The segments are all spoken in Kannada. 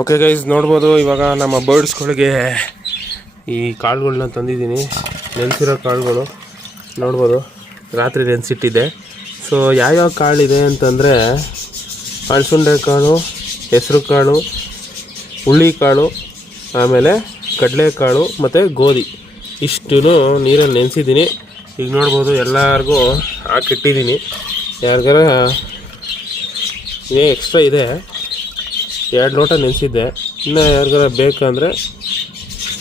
ಓಕೆ ಗೈಸ್, ನೋಡ್ಬೋದು ಇವಾಗ ನಮ್ಮ ಬರ್ಡ್ಸ್ಗಳಿಗೆ ಈ ಕಾಳುಗಳನ್ನ ತಂದಿದ್ದೀನಿ. ನೆನೆಸಿರೋ ಕಾಳುಗಳು ನೋಡ್ಬೋದು, ರಾತ್ರಿ ನೆನೆಸಿಟ್ಟಿದ್ದೆ. ಸೊ ಯಾವ್ಯಾವ ಕಾಳಿದೆ ಅಂತಂದರೆ ಅಳಸುಂಡೆ ಕಾಳು, ಹೆಸರು ಕಾಳು, ಹುಳ್ಳಿಕಾಳು, ಆಮೇಲೆ ಕಡಲೆಕಾಳು ಮತ್ತು ಗೋಧಿ ಇಷ್ಟು ನೀರಲ್ಲಿ ನೆನೆಸಿದ್ದೀನಿ. ಈಗ ನೋಡ್ಬೋದು ಎಲ್ಲರಿಗೂ ಹಾಕಿಟ್ಟಿದ್ದೀನಿ. ಯಾರಿಗಾರ ಎಕ್ಸ್ಟ್ರಾ ಇದೆ, 2 ಲೋಟ ನೆನೆಸಿದ್ದೆ. ಇನ್ನು ಯಾರಿಗಾರ ಬೇಕಂದರೆ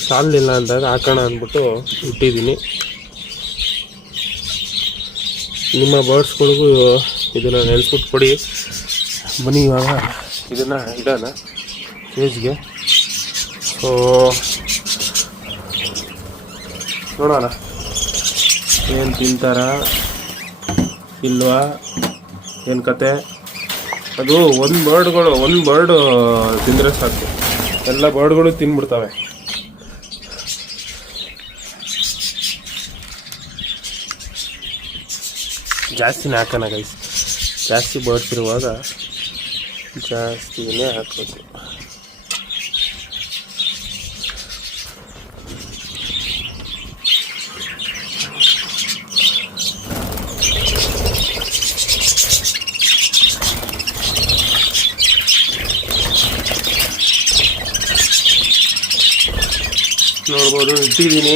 ಸಾಲಿಲ್ಲ ಅಂದಾಗ ಹಾಕೋಣ ಅಂದ್ಬಿಟ್ಟು ಇಟ್ಟಿದ್ದೀನಿ. ನಿಮ್ಮ ಬರ್ಡ್ಸ್ಗಳಿಗೂ ಇದನ್ನು ನೆನೆಸ್ಬಿಟ್ಟು ಕೊಡಿ. ಬನ್ನಿ ಇವಾಗ ಇದನ್ನು ಇಡೋಣ ಕೇಜ್ಗೆ. ಸೊ ನೋಡೋಣ ಏನು ತಿಂತಾರ ಇಲ್ವಾ, ಏನು ಕತೆ. ಅದು ಒಂದು ಬರ್ಡು ತಿಂದರೆ ಸಾಕು, ಎಲ್ಲ ಬರ್ಡ್ಗಳು ತಿಂದ್ಬಿಡ್ತವೆ. ಜಾಸ್ತಿನೇ ಹಾಕೋಣ ಗೈಸ್, ಜಾಸ್ತಿ ಬರ್ಡ್ಸ್ ಇರುವಾಗ ಜಾಸ್ತಿನೇ ಹಾಕಬೇಕು. ನೋಡ್ಬೋದು ಇಟ್ಟಿದ್ದೀನಿ.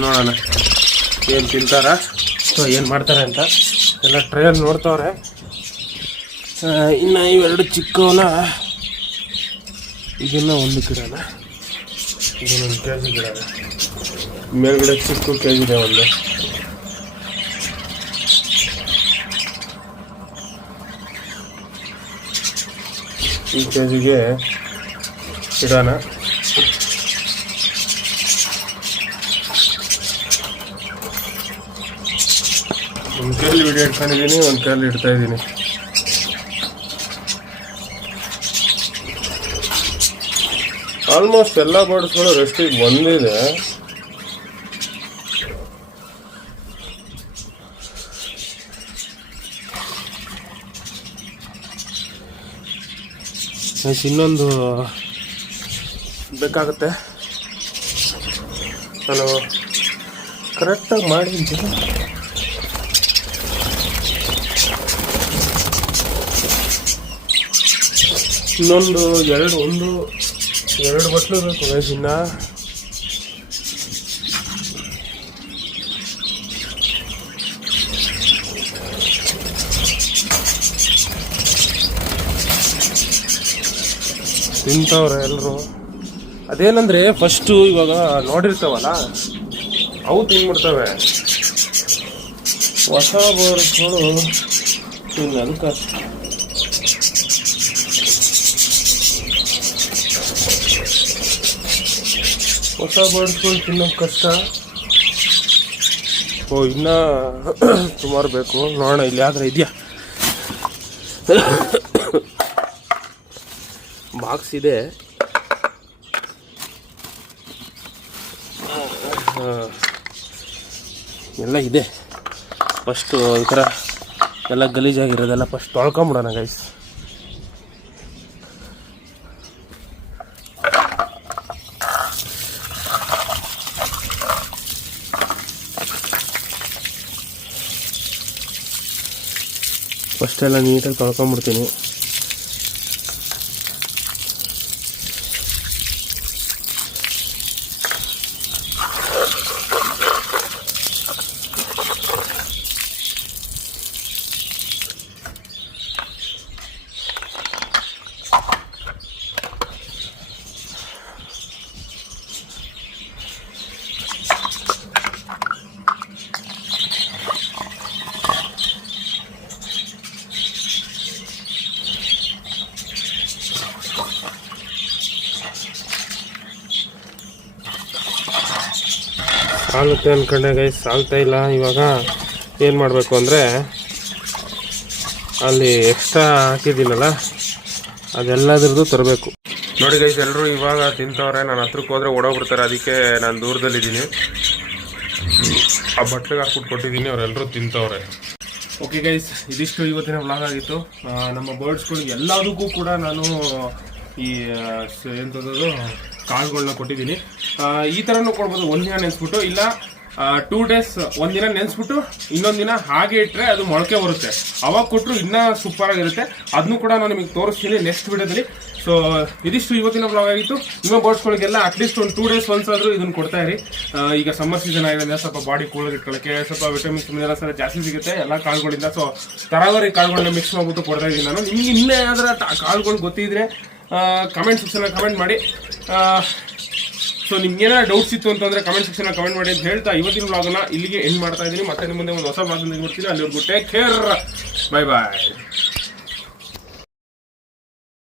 ನೋಡೋಣ ಏನು ತಿಂತಾರ, ಸೊ ಏನು ಮಾಡ್ತಾರೆ ಅಂತ ಎಲ್ಲ ಟ್ರಯಲ್ ನೋಡ್ತವ್ರೆ. ಇನ್ನು ಇವೆರಡು ಚಿಕ್ಕವನ್ನ ಇದನ್ನು ಒಂದು ಗಿಡನ, ಇದನ್ನೊಂದು ಕೆ ಜಿ ಗಿಡನ, ಮೇಲ್ಗಡೆ ಚಿಕ್ಕ ಕೆ ಜಿದೆ ಒಂದು. ಈ ಕೆ ಜಿಗೆ ಇಡೋಣ. ಒಂದು ಕೈಲಿ ವಿಡಿಯೋ ಇಟ್ಕೊಂಡಿದ್ದೀನಿ, ಒಂದು ಕೈಲಿ ಇಡ್ತಾ ಇದ್ದೀನಿ. ಆಲ್ಮೋಸ್ಟ್ ಎಲ್ಲ ಬರ್ಡ್ಸ್ಗಳು ರೆಸ್ಟಿಗೆ ಬಂದಿದೆ. ಇನ್ನೊಂದು ಬೇಕಾಗುತ್ತೆ, ನಾನು ಕರೆಕ್ಟಾಗಿ ಮಾಡಿದ್ದೀನಿ. ಇನ್ನೊಂದು ಎರಡು ಬಟ್ಲು ಬೇಕು ವಯಸ್ಸಿನ. ತಿಂತವ್ರೆ ಎಲ್ಲರೂ. ಅದೇನಂದರೆ ಫಸ್ಟು ಇವಾಗ ನೋಡಿರ್ತಾವಲ್ಲ ಅವು ತಿಂದ್ಬಿಡ್ತವೆ. ಹೊಸ ಬರ್ಡ್ಸ್ಗಳು ಅದಕ್ಕೆ ಹೊಸ ಬರ್ಡ್ಸ್ಗಳು ತಿನ್ನೋದು ಕಷ್ಟ. ಇನ್ನೂ ಸುಮಾರು ಬೇಕು, ನೋಡೋಣ ಇಲ್ಲಿ ಯಾವ್ದಾರ ಇದೆಯಾ. ಬಾಕ್ಸ್ ಇದೆ, ಎಲ್ಲ ಇದೆ. ಫಸ್ಟು ಈ ಥರ ಎಲ್ಲ ಗಲೀಜಾಗಿರೋದೆಲ್ಲ ಫಸ್ಟ್ ತೊಳ್ಕೊಂಬಿಡೋಣ ಗೈಸ್. ಫಸ್ಟೆಲ್ಲ ನೀಟಾಗಿ ತೊಳ್ಕೊಂಬಿಡ್ತೀನಿ. ಸಾಲುತ್ತೆ ಅಂದ್ಕೊಂಡೆ ಗೈಸ್, ಸಾಲ್ತಾ ಇಲ್ಲ. ಇವಾಗ ಏನು ಮಾಡಬೇಕು ಅಂದರೆ ಅಲ್ಲಿ ಎಕ್ಸ್ಟ್ರಾ ಹಾಕಿದ್ದೀನಲ್ಲ ಅದೆಲ್ಲದ್ರದ್ದು ತರಬೇಕು. ನೋಡಿ ಗೈಸ್, ಎಲ್ಲರೂ ಇವಾಗ ತಿಂತವ್ರೆ. ನಾನು ಹತ್ರಕ್ಕೆ ಹೋದರೆ ಓಡೋಗ್ಬಿಡ್ತಾರೆ, ಅದಕ್ಕೆ ನಾನು ದೂರದಲ್ಲಿದ್ದೀನಿ. ಆ ಬಟ್ಲಿಗೆ ಹಾಕ್ಬಿಟ್ಟು ಕೊಟ್ಟಿದ್ದೀನಿ, ಅವರೆಲ್ಲರೂ ತಿಂತವ್ರೆ. ಓಕೆ ಗೈಸ್, ಇದಿಷ್ಟು ಇವತ್ತಿನ ವ್ಲಾಗ್ ಆಗಿತ್ತು. ನಮ್ಮ ಬರ್ಡ್ಸ್ಗಳಿಗೆ ಎಲ್ಲದಕ್ಕೂ ಕೂಡ ನಾನು ಈ ಎಂಥದ್ದು ಕಾಳುಗಳನ್ನ ಕೊಟ್ಟಿದ್ದೀನಿ. ಈ ಥರನೂ ಕೊಡ್ಬೋದು, ಒಂದಿನ ನೆನೆಸ್ಬಿಟ್ಟು, ಇಲ್ಲ 2 days ಒಂದಿನ ನೆನೆಸ್ಬಿಟ್ಟು ಇನ್ನೊಂದು ದಿನ ಹಾಗೆ ಇಟ್ಟರೆ ಅದು ಮೊಳಕೆ ಬರುತ್ತೆ. ಅವಾಗ ಕೊಟ್ಟರು ಇನ್ನೂ ಸೂಪರ್ ಆಗಿರುತ್ತೆ. ಅದನ್ನು ಕೂಡ ನಾನು ನಿಮಗೆ ತೋರಿಸ್ತೀನಿ ನೆಕ್ಸ್ಟ್ ವಿಡಿಯೋದಲ್ಲಿ. ಸೊ ಇದಿಷ್ಟು ಇವತ್ತಿನ ಬ್ಲಾಗ್ ಆಗಿತ್ತು. ನಿಮ್ಮ ಬರ್ಡ್ಸ್ಗಳಿಗೆಲ್ಲ ಅಟ್ಲೀಸ್ಟ್ ಒಂದು 2 days once ಆದರೂ ಇದನ್ನು ಕೊಡ್ತಾ ಇರಿ. ಈಗ ಸಮ್ಮರ್ ಸೀಸನ್ ಆಗಿದೆ, ಸ್ವಲ್ಪ ಬಾಡಿ ಕೂಲ್ ಇಟ್ಕೊಳ್ಳೋಕ್ಕೆ ಸ್ವಲ್ಪ ವಿಟಮಿನ್ಸ್ ಮಿನರಲ್ಸ್ ಎಲ್ಲ ಜಾಸ್ತಿ ಸಿಗುತ್ತೆ ಎಲ್ಲ ಕಾಳುಗಳಿಂದ. ಸೊ ತರಾವರಿ ಕಾಳುಗಳನ್ನ ಮಿಕ್ಸ್ ಮಾಡ್ಬಿಟ್ಟು ಕೊಡ್ತಾ ಇದ್ದೀನಿ ನಾನು. ನಿಮಗೆ ಇನ್ನೂ ಯಾವ್ದಾರ ಕಾಳುಗಳು ಗೊತ್ತಿದ್ರೆ ಕಮೆಂಟ್ ಸೆಕ್ಷನಲ್ಲಿ ಕಮೆಂಟ್ ಮಾಡಿ. ಸೊ ನಿಮ್ಗೆ ಏನಾದ್ರು ಡೌಟ್ಸ್ ಇತ್ತು ಅಂತಂದ್ರೆ ಕಮೆಂಟ್ ಸೆಕ್ಷನ್ ಕಮೆಂಟ್ ಮಾಡಿ ಅಂತ ಹೇಳ್ತಾ ಇವತ್ತಿನ ವ್ಲಾಗ್ನ ಇಲ್ಲಿಗೆ ಎಂಡ್ ಮಾಡ್ತಾ ಇದ್ದೀನಿ. ಮತ್ತೆ ನಿಮ್ಮ ಮುಂದೆ ಒಂದು ಹೊಸ ವ್ಲಾಗ್ ಬರ್ತೀನಿ. ಅಲ್ಲಿವರೆಗೂ ಟೇಕ್ ಕೇರ್, ಬೈ ಬಾಯ್.